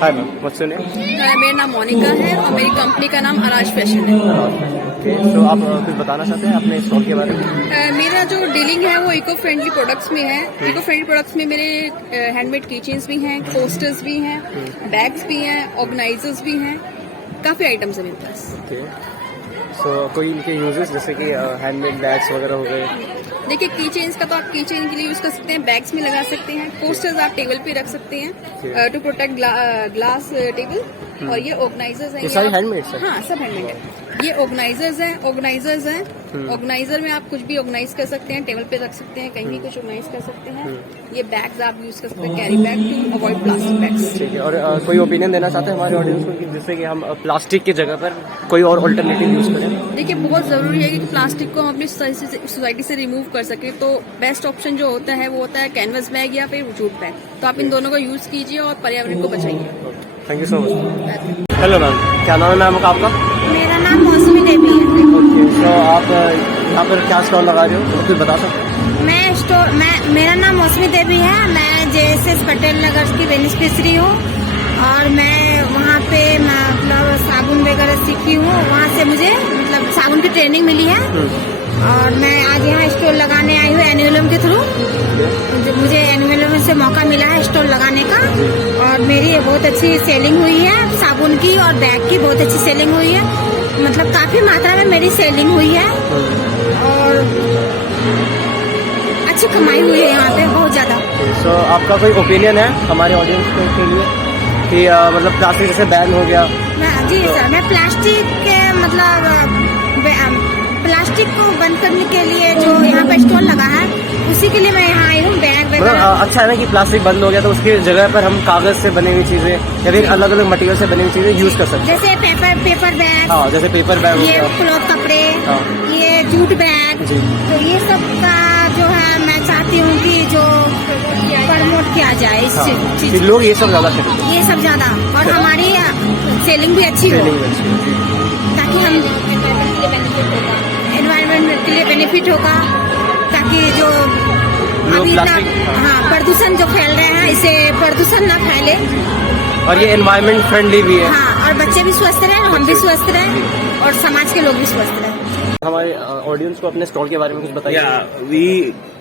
Hi ma'am, what's your name? मेरा नाम मोनिका है और मेरी कंपनी का नाम अराज फैशन है। ओके, तो आप कुछ बताना चाहते हैं अपने स्टॉल के बारे में? मेरा जो डीलिंग है वो इको फ्रेंडली प्रोडक्ट्स में है। इको फ्रेंडली प्रोडक्ट्स में मेरे हैंडमेड की चेन्स भी हैं, पोस्टर्स भी हैं, बैग्स भी हैं, ऑर्गेनाइजर्स भी हैं, काफ़ी आइटम्स हैं मेरे पास। ओके, सो कोई इनके यूजेस जैसे कि हैंडमेड बैग्स वगैरह हो गए? देखिए, की चेन्स का तो आप की चेन के लिए यूज कर सकते हैं, बैग्स में लगा सकते हैं, पोस्टर्स आप टेबल पे रख सकते हैं टू प्रोटेक्ट ग्लास टेबल। और ये ऑर्गेनाइजर्स हैं, ये सारे हैंडमेड है? हाँ, सब हैंडमेड है। ये ऑर्गेनाइजर्स हैं। ऑर्गेनाइजर में आप कुछ भी ऑर्गेनाइज कर सकते हैं, टेबल पे रख सकते हैं, कहीं भी कुछ ऑर्गेनाइज कर सकते हैं। ये बैग्स आप यूज कर सकते हैं, carry bag to avoid plastic bags. ठीक है, और कोई ओपिनियन देना चाहते हैं हमारे ऑडियंस को कि जिससे कि हम प्लास्टिक की जगह पर कोई और अल्टरनेटिव यूज करें? देखिए, बहुत जरूरी है कि प्लास्टिक को हम अपनी सोसाइटी से रिमूव कर सके। तो बेस्ट ऑप्शन जो होता है वो होता है कैनवस बैग या फिर जूट बैग। तो आप इन दोनों का यूज कीजिए और पर्यावरण को बचाइए। Thank you so much. Hello ma'am, क्या नाम है मैम आपका? मेरा नाम मौसमी देवी है। ओके, तो आप यहाँ पर क्या स्टॉल लगा रहे हो, तो कुछ बता सकते हैं? मेरा नाम मौसमी देवी है। मैं JSS पटेल नगर की बेनिफिशियरी हूँ और मैं वहाँ पे मतलब साबुन वगैरह सीखी हूँ। वहाँ से मुझे मतलब साबुन की ट्रेनिंग मिली है और मैं आज यहाँ स्टॉल लगाने आई हूँ एनुअलम के थ्रू। मुझे एनुअलम से मौका मिला है स्टॉल लगाने का और मेरी बहुत अच्छी सेलिंग हुई है। साबुन की और बैग की बहुत अच्छी सेलिंग हुई है, मतलब काफी मात्रा में मेरी सेलिंग हुई है और अच्छी कमाई हुई है यहाँ पे बहुत ज्यादा। सो आपका कोई ओपिनियन है हमारे ऑडियंस के लिए कि मतलब प्लास्टिक जैसे बैन हो गया? जी सर, मैं प्लास्टिक को बंद करने के लिए जो यहाँ पे स्टॉल लगा है उसी के लिए मैं यहाँ आई हूँ। बैग वगैरह अच्छा है ना कि प्लास्टिक बंद हो गया, तो उसकी जगह पर हम कागज से बनी हुई चीजें या फिर अलग अलग मटेरियल से बनी हुई चीजें यूज कर सकते हैं। जैसे पेपर बैग, हाँ, जैसे पेपर बैग, ये क्लॉथ कपड़े, ये जूट बैग, तो ये सब का जो है मैं चाहती हूँ कि जो प्रमोट किया जाए इस चीज, लोग ये सब ज्यादा खरीदें, ये सब ज्यादा, और हमारी सेलिंग भी अच्छी हो ताकि हम एनवायरमेंट के लिए बेनिफिट होगा, ताकि जो अभी हाँ प्रदूषण जो फैल रहे हैं इसे प्रदूषण ना फैले और ये एनवायरमेंट फ्रेंडली भी है। हाँ, और बच्चे भी स्वस्थ रहे, हम भी स्वस्थ रहे और समाज के लोग भी स्वस्थ रहे। हमारे ऑडियंस को अपने स्टॉल के बारे में कुछ बताइए। We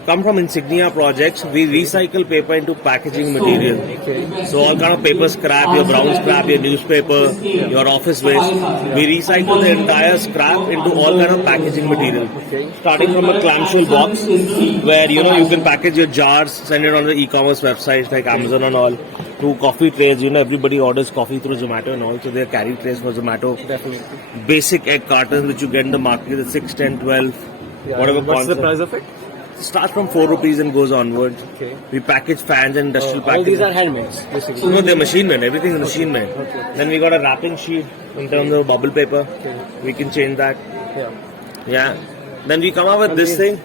come from Insignia projects. We recycle paper into packaging material. So all kind of paper scrap, your brown scrap, your newspaper, your office waste. We recycle the entire scrap into all kind of packaging material. Starting from a clamshell box where you can package your jars, send it on the e-commerce websites like Amazon and all. To coffee trays, everybody orders coffee through Zomato and also they carry trays for Zomato. Definitely. Basic egg cartons which you get in the market at 6, 10, 12, whatever. What's the price of it? Starts from 4 rupees and goes onwards. Okay. We package fans and industrial packaging. All these are handmade, basically. No, they're machine made. Everything is machine made. Okay. Then we got a wrapping sheet in terms of bubble paper. Okay. We can change that. Yeah. Then we come up with this thing.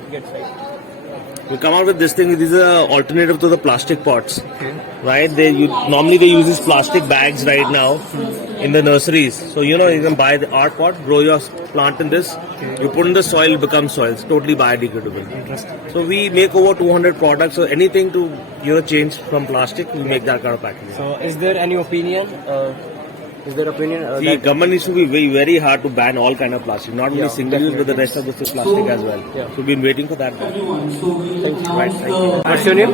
We come out with this thing. This is an alternative to the plastic pots. Okay. Right? Normally they use these plastic bags right now in the nurseries. So you can buy the art pot, grow your plant in this. You put in the soil, it becomes soil. It's totally biodegradable. Interesting. So we make over 200 products. So anything to change from plastic, we make that kind of packaging. So is there any opinion? The That government needs to be very, very hard to ban all kind of plastic, not only single use, but the rest of the plastic as well. Yeah. So we've been waiting for that. Thank you. Right, thank you. What's your name?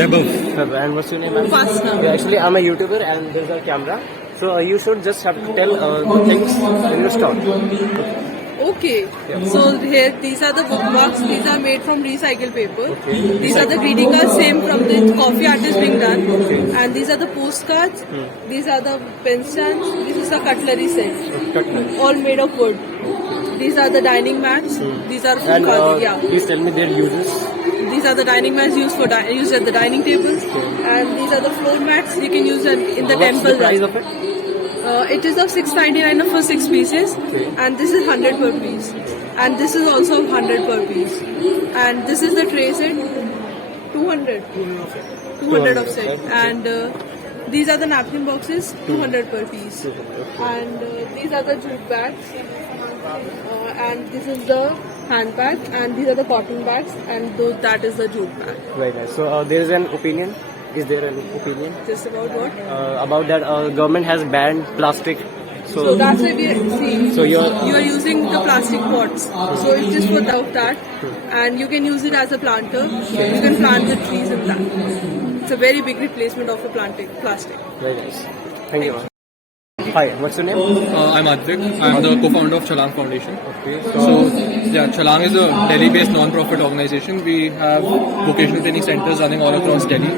Vibhav. And what's your name? ma'am? Fasna. Yeah, actually, I'm a YouTuber and there's a camera. So you should just have to tell the things in your stall. Okay. So here, these are the bookmarks. These are made from recycled paper. Okay. These are the greeting cards, same from the coffee artist being done. Okay. And these are the postcards. These are the pen stands. This is the cutlery set. Cutlery. All made of wood. These are the dining mats. These are food And cards. Yeah. please tell me their uses. These are the dining mats used at the dining tables. And these are the floor mats you can use in the What's temple. the price of it? It is of 699 for 6 pieces, and this is 100 per piece, and this is also 100 per piece, and this is the tray set, 200 of set, and these are the napkin boxes, 200 per piece, and these are the jute bags, and this is the handbag, and these are the cotton bags, and that is the jute bag. Right. So there is an opinion Is there any opinion Just about what? about that? Government has banned plastic. So that's why we are seeing. So you are using the plastic pots. So it's just without that, and you can use it as a planter. You can plant the trees in that. It's a very big replacement of the plastic. Very nice. Thank you. Hi, what's your name? I'm Advik. I'm the co-founder of Chalang Foundation. Okay. So, yeah, Chalang is a Delhi-based non-profit organization. We have vocational training centers running all across Delhi.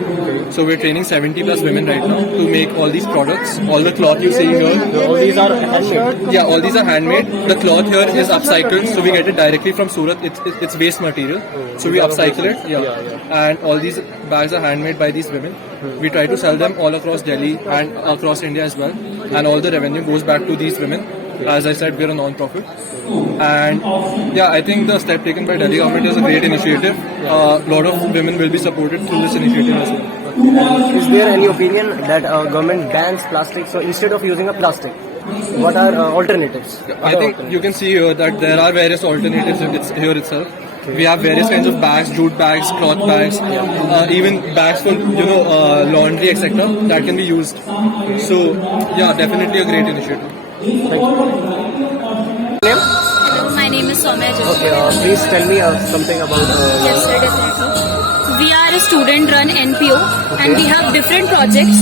So we're training 70 plus women right now to make all these products. All the cloth you see here. All these are handmade. Yeah, all these are handmade. The cloth here is upcycled, so we get it directly from Surat. It's waste material. So we upcycle it. Yeah. And all these bags are handmade by these women. We try to sell them all across Delhi and across India as well. And all the revenue goes back to these women. As I said, we're a non-profit. And yeah, I think the step taken by Delhi government is a great initiative. A lot of women will be supported through this initiative as well. Is there any opinion that government bans plastic? So instead of using a plastic, what are alternatives? I think you can see here that there are various alternatives here itself. We have various kinds of bags, jute bags, cloth bags, even bags for laundry, etc. that can be used. So yeah, definitely a great initiative. Hello, my name is Soumya Joshi. Okay, please tell me something about. Yes, sir, definitely. We are a student-run NPO and we have different projects.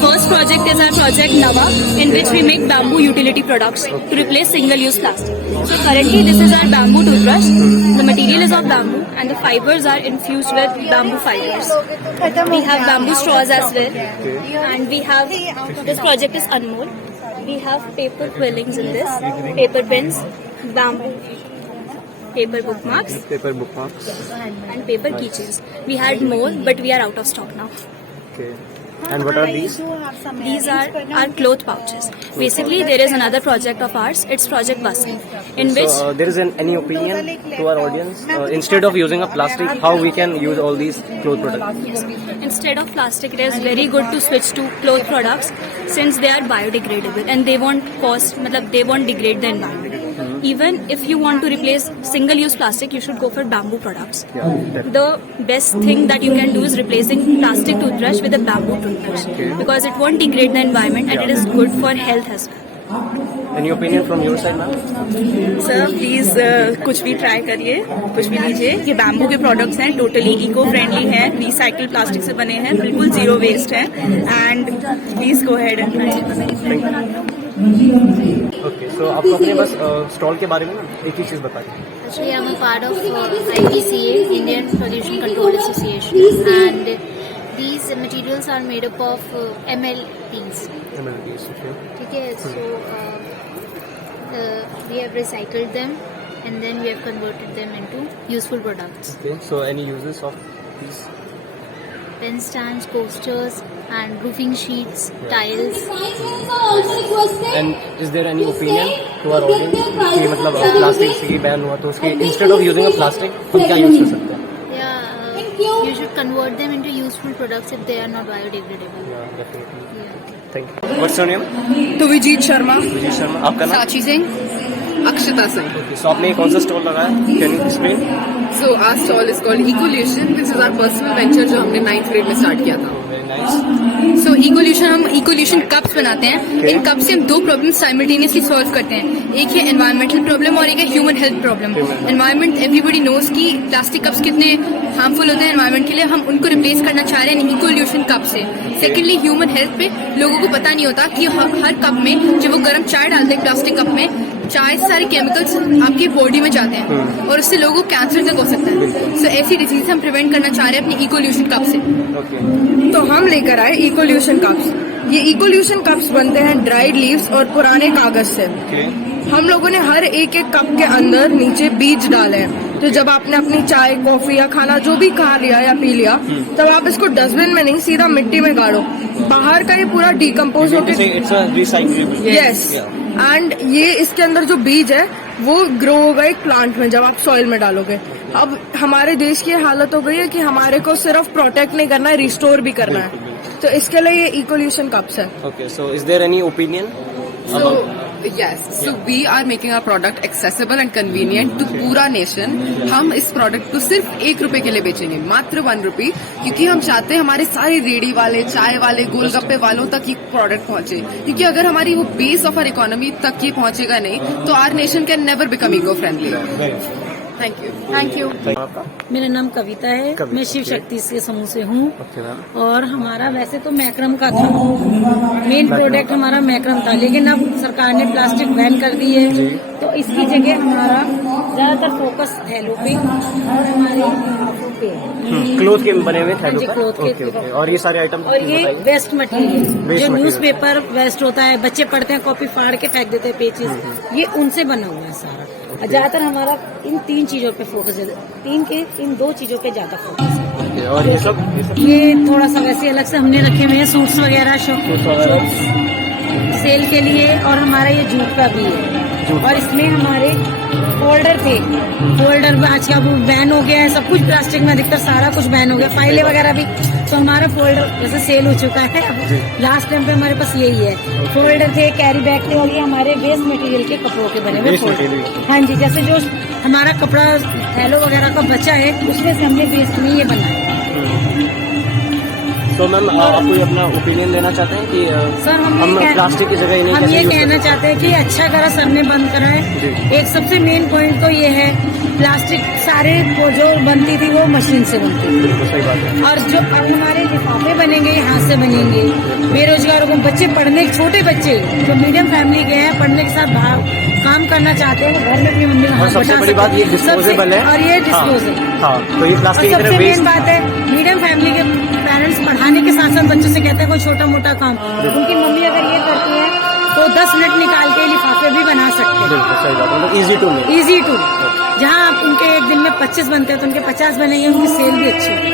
First project is our project Nava, in which we make bamboo utility products to replace single-use plastic. So currently this is our bamboo toothbrush. The material is of bamboo and the fibers are infused with bamboo fibers. We have bamboo straws as well. And we have, this project is Anmol. We have paper quillings in this, paper pens, bamboo paper bookmarks, and paper keychains. We had more, but we are out of stock now. Okay. And what are these? These are our cloth pouches. Basically, there is another project of ours. It's Project Vasan, in which There is any opinion to our audience? Instead of using a plastic, how we can use all these cloth products? yes, instead of plastic, it is very good to switch to cloth products since they are biodegradable and they won't they won't degrade the environment. Even if you want to replace single-use plastic, you should go for bamboo products. The best thing that you can do is replacing plastic toothbrush with a bamboo toothbrush because it won't degrade the environment and it is good for health as well. Any opinion from your side, ma'am? Sir please कुछ भी try करिए, कुछ भी लीजिए. ये bamboo के products हैं, totally eco friendly हैं, रिसाइकिल प्लास्टिक से बने हैं, बिल्कुल जीरो वेस्ट हैं. And please go ahead and try. Okay, so आपको अपने बस स्टॉल के बारे में ना एक ही चीज़ बता दें. Actually, I'm a part of IPCA, Indian Pollution Control Association, and these materials are made up of MLPs. ठीक है, so we have recycled them and then we have converted them into useful products. Okay, so any uses of these? Pen stands, coasters, and roofing sheets, tiles. And is there any opinion to our audience कि मतलब plastic से ban हुआ तो उसके instead of using a plastic हम क्या use कर सकते हैं? Yeah, you should convert them into useful products if they are not biodegradable. Thank you. What's your name? तो विजीत शर्मा, विजय शर्मा. आपका नाम? साची सिंह, अक्षता सिंह. सो आपने कौन सा स्टॉल लगाया? Can you explain? So our stall is called Ecolution. This is our personal venture जो हमने 9th grade में स्टार्ट किया था. Very nice. सो हम इकोल्यूशन कप्स बनाते हैं. इन कप से हम दो प्रॉब्लम साइमल्टेनियसली सॉल्व करते हैं. एक है एनवायरमेंटल प्रॉब्लम और एक है human health problem. Environment everybody knows कि प्लास्टिक कप्स कितने हार्मफुल होते हैं एनवायरमेंट के लिए. हम उनको रिप्लेस करना चाह रहे हैं इकोल्यूशन कप से. सेकेंडली ह्यूमन हेल्थ पे लोगों को पता नहीं होता कि हर कप में जब वो गर्म चाय डालते हैं प्लास्टिक कप में, चाय से सारे केमिकल्स आपकी बॉडी में जाते हैं और उससे लोगों को कैंसर तक हो सकता है. सो ऐसी डिजीज हम प्रिवेंट करना चाह रहे हैं अपनी इकोल्यूशन कप से. तो हम लेकर आए इकोल्यूशन कप्स. ये इकोल्यूशन कप्स बनते हैं ड्राइड लीव्स और पुराने कागज से. हम लोगों ने हर एक कप के अंदर नीचे बीज डाले हैं. तो जब आपने अपनी चाय, कॉफी या खाना जो भी खा लिया या पी लिया, तब आप इसको डस्टबिन में नहीं सीधा मिट्टी में गाड़ो. बाहर का ये पूरा डिकम्पोज होकर यस, एंड ये इसके अंदर जो बीज है वो ग्रो होगा एक प्लांट में जब आप सॉइल में डालोगे. अब हमारे देश की हालत हो गई है कि हमारे को सिर्फ प्रोटेक्ट नहीं करना है, रिस्टोर भी करना है. तो इसके लिए ये इकोल्यूशन कप्स है. Okay, so is there any opinion? Yes, so we are making our product accessible and convenient to पूरा नेशन। हम इस प्रोडक्ट को सिर्फ 1 रुपए के लिए बेचेंगे, मात्र 1 रुपी, क्योंकि हम चाहते हैं हमारे सारे रेडी वाले, चाय वाले, गोलगप्पे वालों तक ये प्रोडक्ट पहुंचे। क्योंकि अगर हमारी वो बेस ऑफ आवर इकोनॉमी तक ये पहुंचेगा नहीं, तो our nation can never become eco friendly. Thank you. मेरा नाम कविता है, मैं शिव शक्ति से समूह से हूँ। और हमारा वैसे तो मैक्रम का था, मेन प्रोडक्ट हमारा मैक्रम था, लेकिन अब सरकार ने प्लास्टिक बैन कर दी है, तो इसकी जगह हमारा ज्यादातर फोकस थैलों पे और हमारे क्लोथ के बने हुए थैलों पर। क्लोथ के ओके। और ये सारे आइटम और ये वेस्ट मटेरियल जो न्यूज़पेपर वेस्ट होता है, बच्चे पढ़ते हैं, कॉपी फाड़ के फेंक देते हैं, पेजेस, ये उनसे बना हुआ है सारा। ज्यादातर हमारा इन 3 चीजों पे फोकस है, इन 2 चीजों पे ज्यादा फोकस है। और ये सब ये थोड़ा सा वैसे अलग से हमने रखे हुए हैं, सूट्स वगैरह सेल के लिए, और हमारा ये जूट का भी है। और इसमें हमारे फोल्डर थे, फोल्डर आज का वो बैन हो गया है, सब कुछ प्लास्टिक में अधिकतर सारा कुछ बैन हो गया, फाइलें वगैरह भी, तो हमारा फोल्डर जैसे सेल हो चुका है। अब लास्ट टाइम पे हमारे पास यही है, फोल्डर थे, कैरी बैग थे, और ये हमारे वेस्ट मटेरियल के कपड़ों के बने हुए फोल्डर। हाँ जी, जैसे जो हमारा कपड़ा थैलों वगैरह का बचा है, उसमें से हमने वेस्ट में ये बनाया। तो मैम आप कोई अपना ओपिनियन देना चाहते हैं कि सर हम प्लास्टिक की जगह इन्हें हम ये कहना चाहते हैं कि अच्छा करा सर ने बंद करा है। एक सबसे मेन पॉइंट तो ये है, प्लास्टिक सारे वो जो बनती थी वो मशीन से बनती थी, सही बात है। और जो अब हमारे लिफाफे बनेंगे हाथ से बनेंगे। बेरोजगारों को, बच्चे पढ़ने, छोटे बच्चे जो मीडियम फैमिली के हैं, पढ़ने के साथ बाहर काम करना चाहते हैं, वो घर में अपनी मम्मी को हाथ सबसे बड़ी बात ये डिस्पोजेबल है, और ये डिस्पोजेबल। हाँ, तो ये प्लास्टिक सबसे मेन बात है, मीडियम फैमिली के पेरेंट्स पढ़ाने के साथ साथ बच्चों से कहते हैं कोई छोटा मोटा काम, उनकी मम्मी अगर ये करती है तो 10 मिनट निकाल के लिफाफे भी बना सकते हैं। सही बात, मतलब इजी टू जहाँ आप उनके एक दिन में 25 बनते हैं तो उनके 50 बनेंगे, उनकी सेल भी अच्छी होगी।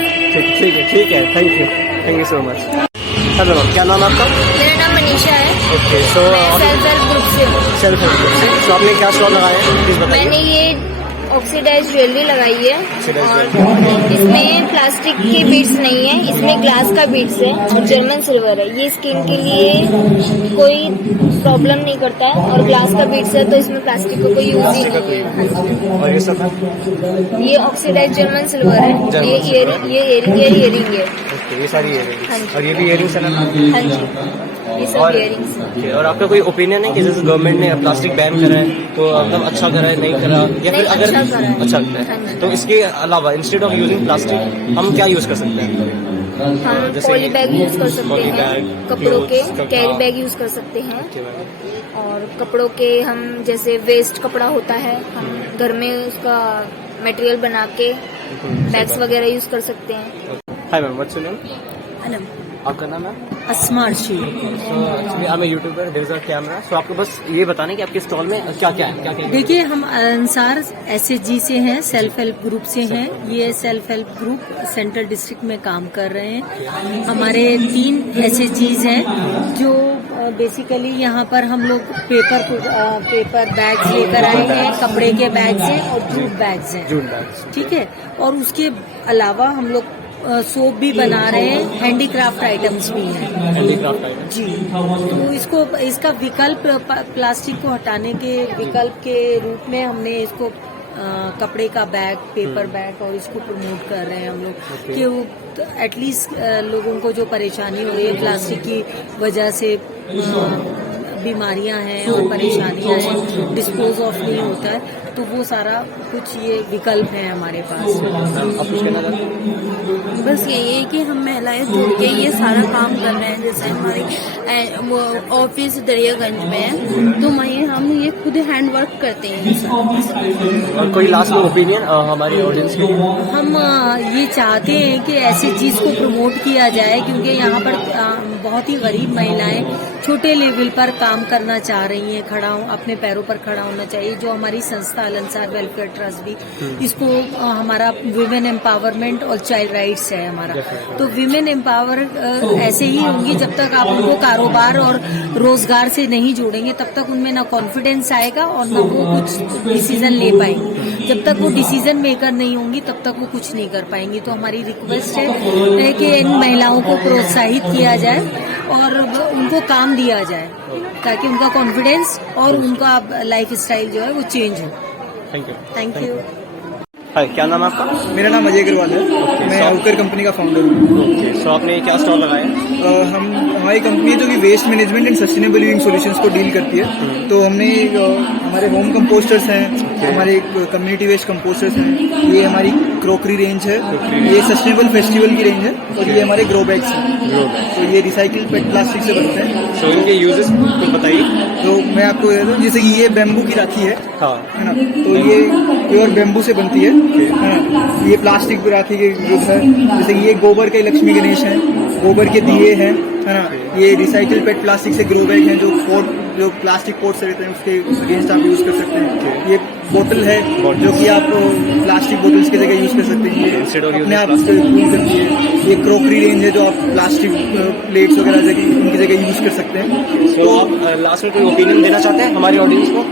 ठीक है। Thank you so much. Hello ma'am, क्या नाम है आपका? मेरा नाम मनीषा है। Okay, so self help group से हूँ। सेल्फ हेल्प ग्रुप से। तो आपने क्या स्टॉल लगाया है, प्लीज बताइए। मैंने ये ऑक्सीडाइज ज्वेलरी लगाई है, और इसमें प्लास्टिक के बीड्स नहीं है, इसमें ग्लास का बीड्स है और जर्मन सिल्वर है। ये स्किन के लिए कोई प्रॉब्लम नहीं करता है, और ग्लास का बीड्स है तो इसमें प्लास्टिक का कोई यूज ही नहीं है। और ये सब है? ये ऑक्सीडाइज जर्मन सिल्वर है, ये इयरिंग है। ओके, ये सारी इयरिंग्स, और ये भी इयरिंग्स है ना? हाँ जी, ये सब इयरिंग्स। और आपका कोई ओपिनियन है कि जैसे गवर्नमेंट ने प्लास्टिक बैन करा है, तो मतलब अच्छा करा है, नहीं करा, या फिर अगर अच्छा करा है, तो इसके अलावा इंस्टेड ऑफ यूजिंग प्लास्टिक हम क्या यूज कर सकते हैं? हम पॉली बैग यूज कर सकते हैं, कपड़ों के कैरी बैग यूज कर सकते हैं, और कपड़ों के हम जैसे वेस्ट कपड़ा होता है, हम घर में उसका मटेरियल बना के बैग्स वगैरह यूज कर सकते हैं। Hi ma'am, what's your name? आपका नाम है? स्मार्ट शी। Actually I am YouTuber, there is a camera, so आपको बस ये बताना है कि आपके स्टॉल में क्या क्या है। देखिए, हम अंसार SHG से हैं, सेल्फ हेल्प ग्रुप से हैं। ये self help group central district में काम कर रहे हैं। हमारे 3 SHGs हैं जो बेसिकली यहाँ पर हम लोग पेपर बैग्स लेकर आए हैं, कपड़े के बैग्स हैं और जूट बैग्स हैं, ठीक है। और उसके अलावा हम लोग सोप भी बना रहे हैं, हैंडीक्राफ्ट आइटम्स भी हैं जी। तो इसका विकल्प, प्लास्टिक को हटाने के विकल्प के रूप में हमने इसको कपड़े का बैग, पेपर बैग, और इसको प्रमोट कर रहे हैं हम लोग कि वो एटलीस्ट लोगों को जो परेशानी हो रही है प्लास्टिक की वजह से, बीमारियां हैं और परेशानियां हैं, डिस्पोज ऑफ नहीं होता है, तो वो सारा कुछ ये विकल्प है हमारे पास। बस यही है कि हम महिलाएं जुड़ के ये सारा काम कर रहे हैं। जैसे हमारे ऑफिस दरियागंज में है, तो वहीं हम ये खुद हैंड वर्क करते हैं। और कोई लास्ट ओपिनियन हमारी ऑडियंस के? हम ये चाहते हैं कि ऐसी चीज को प्रमोट किया जाए, क्योंकि यहाँ पर बहुत ही गरीब महिलाएं छोटे लेवल पर काम करना चाह रही हैं, अपने पैरों पर खड़ा होना चाहिए। जो हमारी संस्था अलंसार वेलफेयर ट्रस्ट भी इसको हमारा विमेन एम्पावरमेंट और चाइल्ड राइट्स है हमारा, तो विमेन एम्पावर ऐसे ही होंगी जब तक आप उनको कारोबार और रोजगार से नहीं जोड़ेंगे, तब तक उनमें ना कॉन्फिडेंस आएगा और ना वो कुछ डिसीजन ले पाएंगे। जब तक वो डिसीजन मेकर नहीं होंगी तब तक वो कुछ नहीं कर पाएंगी। तो हमारी रिक्वेस्ट है कि इन महिलाओं को प्रोत्साहित किया जाए और उनको काम दिया जाए। ताकि उनका कॉन्फिडेंस और उनका लाइफ स्टाइल जो है वो चेंज हो। Thank you. Thank you. Hi, क्या नाम है आपका? मेरा नाम अजय अग्रवाल है। मैं आउकर कंपनी का फाउंडर हूँ। ओके, सो आपने क्या स्टॉल लगाया? हमारी कंपनी जो कि waste management and sustainable living solutions को डील करती है। तो हमने हमारे होम कंपोस्टर्स हैं, हमारे कम्युनिटी वेस्ट कंपोस्टर्स हैं, ये हमारी क्रोकरी रेंज है, ये सस्टेनेबल फेस्टिवल की रेंज है, और ये हमारे ग्रो बैग्स हैं। तो ये रिसाइकिल पेट प्लास्टिक से बनते हैं। सो इनके यूजेस कुछ बताइए। तो मैं आपको बता दूं, जैसे कि ये बैम्बू की राखी है, हाँ, है ना, तो ये प्योर बैम्बू से बनती है ना। ये प्लास्टिक राखी के यूज है, जैसे कि ये गोबर के लक्ष्मी गणेश हैं, गोबर के दिए हैं, है ना। ये रिसाइकिल पेट प्लास्टिक से ग्रो बैग हैं, जो प्लास्टिक पोट्स रहते हैं उसके अगेंस्ट आप यूज कर सकते हैं। ये बोतल है जो कि आप प्लास्टिक बोतल्स की जगह यूज कर सकते हैं, ये अपने आप से कूल करती है। ये क्रोकरी रेंज है जो आप प्लास्टिक प्लेट्स वगैरह उनकी जगह यूज कर सकते हैं। तो आप लास्ट में कोई ओपिनियन देना चाहते हैं हमारी ऑडियंस को?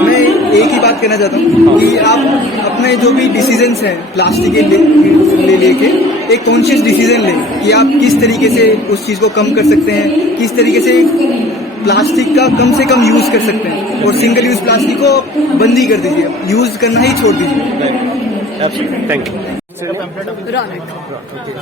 मैं एक ही बात कहना चाहता हूँ कि आप अपने जो भी डिसीजंस हैं प्लास्टिक के लेके एक कॉन्शियस डिसीजन लें कि आप किस तरीके से उस चीज को कम कर सकते हैं, किस तरीके से प्लास्टिक का कम से कम यूज कर सकते हैं, और सिंगल यूज प्लास्टिक को बंद ही कर दीजिए, यूज करना ही छोड़ दीजिए। Thank you. रौनक।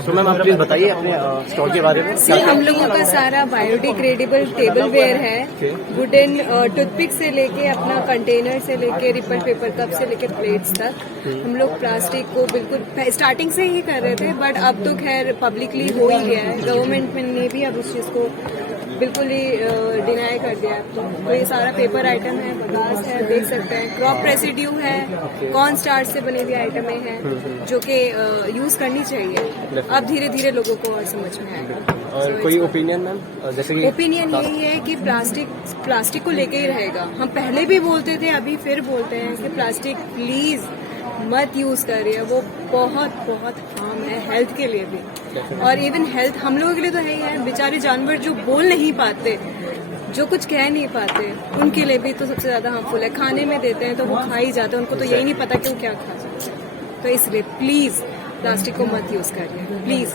तो मैम आप प्लीज बताइए अपने स्टॉल के बारे में। हम लोगों का सारा बायोडिग्रेडेबल टेबल वेयर है, वुडन टूथपिक से लेके अपना कंटेनर से लेके रिपन पेपर कप से लेके प्लेट्स तक। हम लोग प्लास्टिक को बिल्कुल स्टार्टिंग से ही कर रहे थे, बट अब तो खैर पब्लिकली हो ही गया है, गवर्नमेंट ने भी अब उस चीज को बिल्कुल ही डिनाई कर दिया है। तो ये सारा पेपर आइटम है, बगास है, देख सकते हैं, क्रॉप रेसिड्यू है, कॉर्न स्टार्च से बनी हुई आइटमें हैं जो कि यूज करनी चाहिए। अब धीरे धीरे लोगों को और समझ में आएगा। और कोई ओपिनियन मैम? जैसे कि ओपिनियन यही है कि प्लास्टिक को लेके ही रहेगा। हम पहले भी बोलते थे, अभी फिर बोलते हैं कि प्लास्टिक प्लीज मत यूज करिए, वो बहुत बहुत हार्म है हेल्थ के लिए भी, और इवन हेल्थ हम लोगों के लिए तो है ही है, बेचारे जानवर जो बोल नहीं पाते, जो कुछ कह नहीं पाते, उनके लिए भी तो सबसे ज्यादा हार्मफुल है। खाने में देते हैं तो वो खा ही जाते हैं, उनको तो यही नहीं पता कि वो क्या खा सकते हैं। तो इसलिए प्लीज प्लास्टिक को मत यूज करिए, प्लीज।